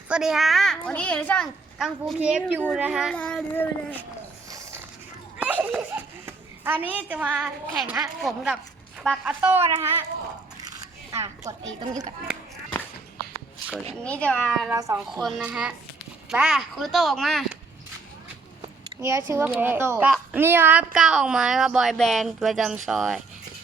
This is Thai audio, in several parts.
สวัสดีฮะวันนี้อยู่ในช่องกังฟูเคฟยูนะฮะอันนี้จะมาแข่งฮะผมกับบักออโต้นะฮะกดตรงนี้ก่อนอันนี้จะมาเราสองคนนะฮะบ้าคุณโตออกมานี่ชื่อว่าคุณโตนี่ครับก้าวออกมาครับบอยแบนด์ประจำซอย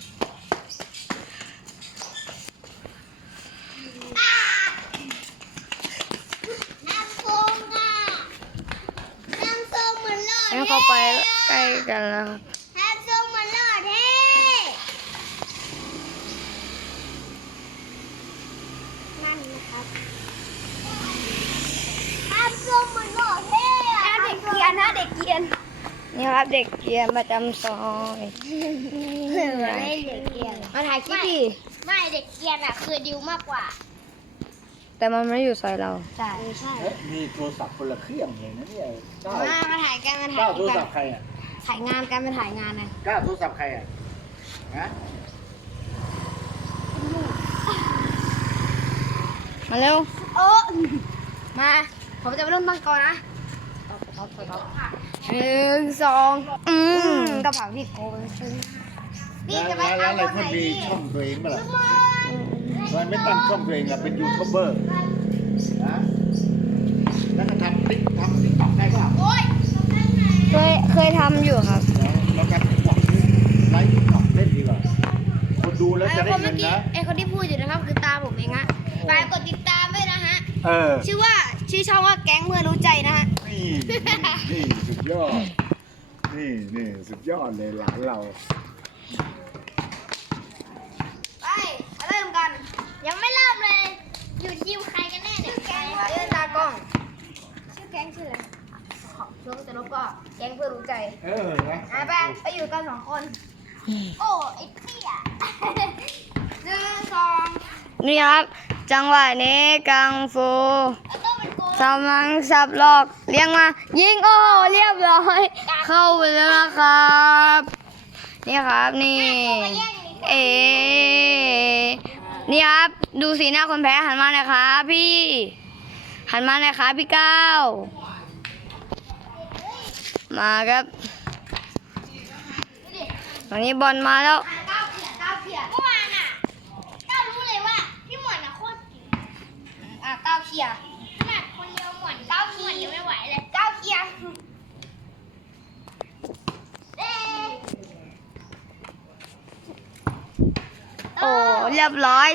แล้วเข้าไปใกล้กันแล้วครับน้ำส้มมันหล่อเท่นั่นนะครับน้ำส้มมันหล่อเท่เด็กเกียนนะเด็กเกียนนี่ครับเด็กเกียร์ประจำซอยไม่เด็กเกียนมาถ่ายคลิปดิไม่เด็กเกียนคือดิวมากกว่าแต่มันไม่อยู่ซอยเราใช่มีโทรศัพท์คนละเครื่องเลยนะเนี่ยมาถ่ายกันมาถ่ายก้าวโทรศัพท์ใครอ่ะถ่ายงานกันมาถ่ายงานนะก้าวโทรศัพท์ใครอ่ะฮะมาเร็วมาผมจะไปเริ่มตั้งก่อนนะ 1 2 กระเป๋าที่โกงนี่จะไปแล้วเอาอะไรท่านมีช่องตัวเองเปล่ามันไม่ตั้งช่องตัวเองอ่ะเป็นยูทูบเบอร์นะแล้วก็ทำติ๊กต็อกได้ป่ะโอ้ยเคยทำอยู่ครับเราทำติ๊กต็อกไลฟ์ติ๊กต็อกเล่นดีกว่าคนดูแล้วจะได้เงินนะคนที่พูดอยู่นะครับคือตาผมเองฮะฝากกดติดตามด้วยนะฮะชื่อช่องว่าแก๊งเพื่อนรู้ใจนะฮะนี่สุดยอดนี่สุดยอดเลยหลานเราไปเริ่มกันยังไม่เริ่มเลยอยู่ทีมใครกันแน่เนี่ยแก๊งเดินตากล้องชื่อแก๊งชื่ออะไรช่วงจะลบก็แก๊งเพื่อนรู้ใจนะไปอยู่กัน2 คนโอ้ไอ้เตี้ย1 2 นี่ครับจังหวะนี้กังฟูกำลังสับหลอกเลี้ยงมายิงโอ้เรียบร้อยเข้าไปแล้วนะครับนี่ครับนี่นี่ครับดูสีหน้าคนแพ้หันมาหน่อยครับพี่หันมาหน่อยครับพี่ก้าวมาครับตอนนี้บอลมาแล้วก้าวเขียเมื่อวานก้าวรู้เลยว่าพี่หมวนโคตรเก่งก้าวเขียขนาดคนเดียวหมวนก้าวเขียยังไม่ไหวเลยก้าวเขียโอ้เรียบร้อย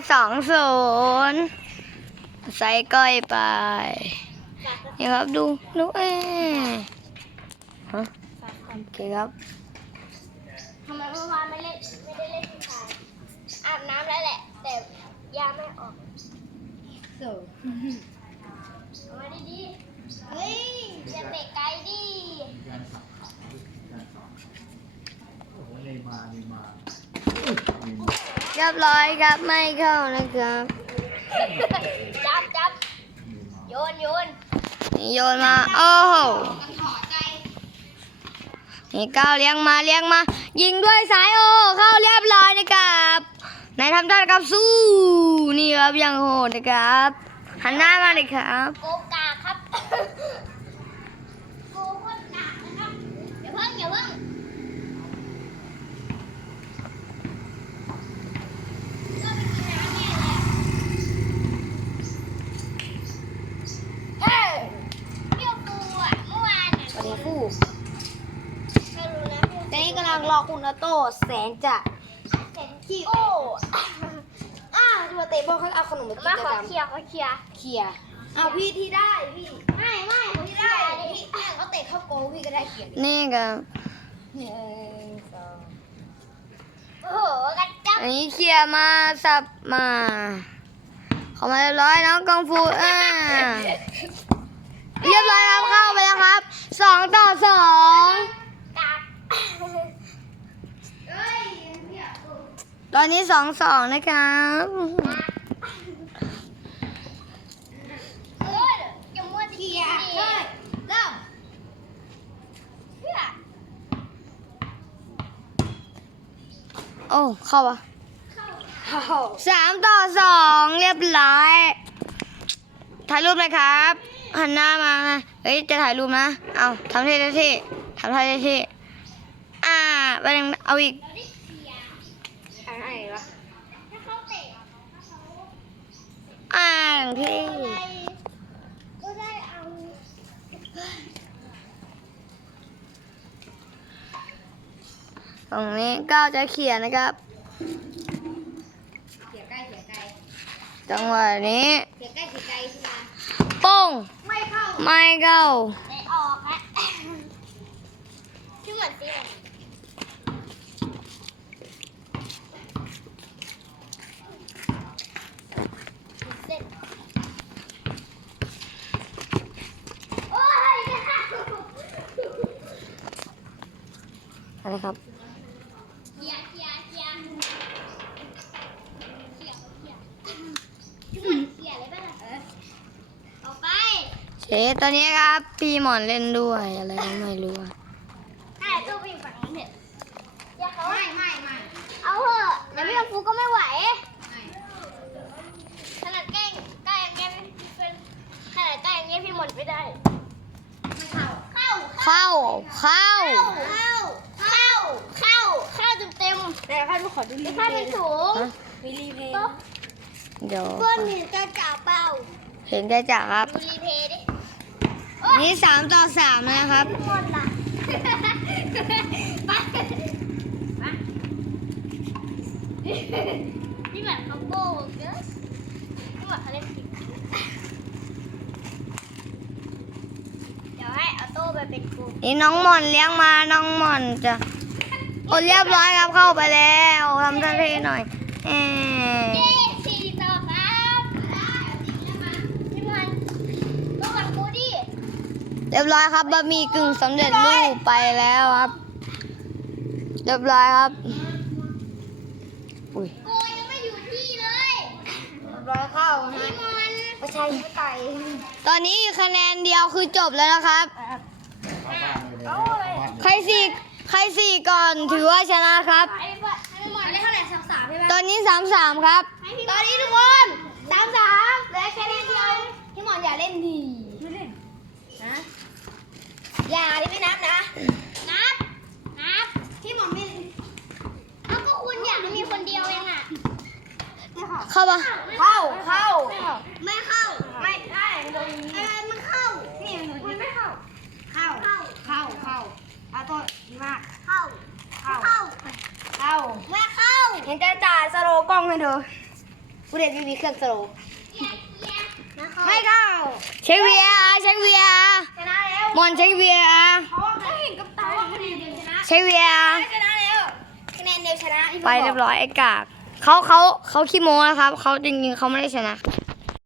2-0ใส่ก้อยไปนี่ครับดูฮะโอเคครับทำไมเมื่อวานไม่ได้เล่นที่ชายอาบน้ำแล้วแหละแต่ยาไม่ออกเอามาดีๆเฮ้ยอย่าเตะไกลดิเรียบร้อยครับไม่เข้านะครับจับโยนนี่โยนมาโอ้โหนี่ก้าวเลี้ยงมายิงด้วยสายโอเข้าเรียบร้อยนะครับนายทำได้ครับสู้นี่ครับยังโหดนะครับหันหน้ามาเลยครับโกกาครับโกโคตรกานะครับอย่าเพิ่งตอนนี้กำลังรอคุณออโต้แสนขี้โอ้ดูเตะบอลเขาเอาขนมมากินกันเคลียร์พี่ที่ได้พี่ไม่ที่ได้พี่เขาเตะเข้าโกพี่ก็ได้เขียนนี่ครับโอ้โหกันจับอันนี้เคลียร์มาสับมาเข้ามาเรียบร้อยน้องกังฟูเรียบร้อยครับเข้าไปแล้วครับ2-2ตอนนี้2-2นะครับอย่ามัวเขียเริ่มโอ้เข้าปะ3-2เรียบร้อยถ่ายรูปเลยครับหันหน้ามาเฮ้ยจะถ่ายรูปนะเอาทำเท่ๆทำท่าเท่ๆไปยังเอาอีกอะไรวะอย่างที่ตรงนี้ก้าวจะเขียนนะครับเขียนใกล้จังหวะนี้เขียนใกล้ใช่ไหมโป้งไม่เข้าไม่เข้าไม่ออกฮะชื่อเหมือนตีเส้นโอ้ยอะไรครับเขียเลยป่ะออกไปเชฟตอนนี้ครับพี่หมอนเล่นด้วยอะไรก็ไม่รู้อะให้ตู้ไปฝั่งนั้นเถอะอย่าเขาไม่เอาเถอะเดี๋ยวพี่ฟูก็ไม่ไหวขนาดแกล้งอย่างเงี้ยเป็นขนาดแกล้งอย่างเงี้ยพี่หมดไม่ได้ไม่เข้าเต็มๆแต่ข้าดูขอดูรีเพย์ข้าเป็นสูงมีรีเพย์เดี๋ยวเพื่อนเห็นจะจ่าเปล่าเห็นได้จากครับดูรีเพย์ดินี่3-3นะครับหมดละพี่แบบเขาโก้เยอะพี่แบบเขาเล่นผิดเดี๋ยวให้ออโต้ไปเป็นกูนี่น้องหมอนเลี้ยงมาน้องหมอนจะโอ้เรียบร้อยครับเข้าไปแล้วทำท่าเท่หน่อยเย้4 ต่อครับพี่มันต้องกับกูดิเรียบร้อยครับบะหมี่กึ่งสำเร็จรูปไปแล้วครับ เรียบร้อยครับอุ้ยกูยังไม่อยู่ที่เลยร้อยเข้าพี่มันประชาธิปไตยตอนนี้คะแนนเดียวคือจบแล้วนะครับเอาเลยใครสี่ก่อนถือว่าชนะครับไอ้บ้าไอ้หมอนได้เท่าไหร่3 ใช่ไหมตอนนี้3-3ครับตอนนี้ทุกคน3เหลือแค่นิดเดียวพี่หมอนอย่าเล่นดีไม่เล่นนะอย่าดิไม่นับนะนับพี่หมอนไม่เอาก็คุณอยากมีคนเดียวเองอ่ะเข้าปะเข้าไม่เข้าไม่ได้อะไรมันเข้านี่มันไม่เข้าเอาตัวดีมากเข้าไม่เข้าเห็นจ่าสโลกล้องให้ดูผู้เด็กมีเครื่องสโลไม่เข้าเช็ค VR ชนะแล้วมอนเช็ค VR เพราะว่าเขาเห็นกับตาว่าคะแนนเดียวชนะเช็ค VR ชนะแล้วคะแนนเดียวชนะไปเรียบร้อยไอ้กากเขาขี้โม้นะครับเขาจริงๆเขาไม่ได้ชนะ